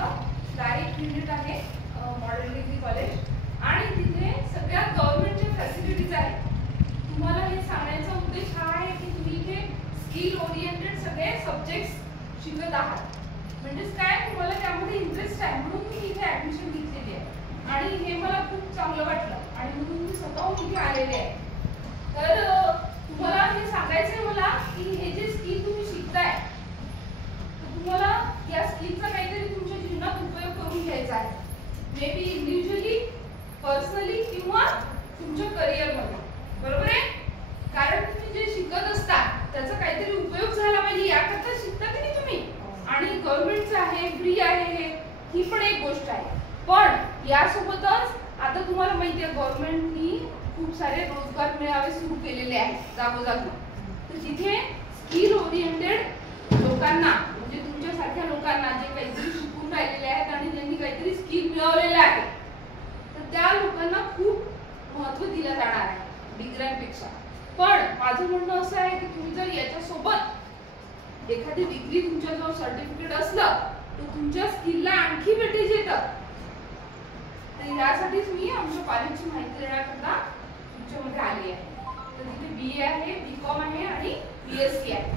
कॉलेजचं direct unit आहे model degree college आणि तिथे सगळ्या गव्हर्नमेंटच्या फॅसिलिटीज आहेत। तुम्हाला हे सांगण्याचा उद्देश हा आहे की तुम्ही इथे स्किल ओरिएंटेड सगळे सब्जेक्ट्स शिकत आहात, म्हणजेच काय तुम्हाला त्यामध्ये इंटरेस्ट आहे म्हणून मी इथे ॲडमिशन घेतलेली आहे आणि हे मला खूप चांगलं वाटलं आणि म्हणून मी स्वतःहून इथे आलेले आहे। तर तुम्हाला हे सांगायचं आहे मला की हे जे स्किल तुम्ही शिकताय तुम्हाला या स्किलचा काहीतरी तुमच्या जीवनात उपयोग करून घ्यायचा आहे, मे बी इंडिव्हिज्युअली, पर्सनली किंवा तुमच्या करिअरमध्ये, बरोबर आहे? कारण तुम्ही जे शिकत असता त्याचा काहीतरी उपयोग झाला पाहिजे याकरता शिकता की नाही तुम्ही, आणि गव्हर्नमेंटचं आहे, फ्री आहे, ही पण एक गोष्ट आहे। पण यासोबतच आता तुम्हाला माहिती आहे गव्हर्नमेंटनी खूप सारे रोजगार मेळावे सुरू केलेले आहेत जागोजागी, तर तिथे स्किल ओरिएंटेड लोकांना म्हणजे तुमच्यासारख्या लोकांना जे काहीतरी शिकून राहिलेले आहेत आणि ज्यांनी काहीतरी स्किल मिळवलेलं आहे तर त्या लोकांना खूप महत्त्व दिलं जाणार आहे डिग्र्यांपेक्षा। पण माझं म्हणणं असं आहे की तुम्ही जर याच्यासोबत एखादी डिग्री तुमच्याजवळ सर्टिफिकेट असलं तर तुमच्या स्किलला आणखी वेटेज येतं। तर यासाठीच मी आमच्या कॉलेजची माहिती देण्याकरता तुमच्यामध्ये आली आहे। तर तिथे BA आहे, BCom आहे आणि BSc आहे।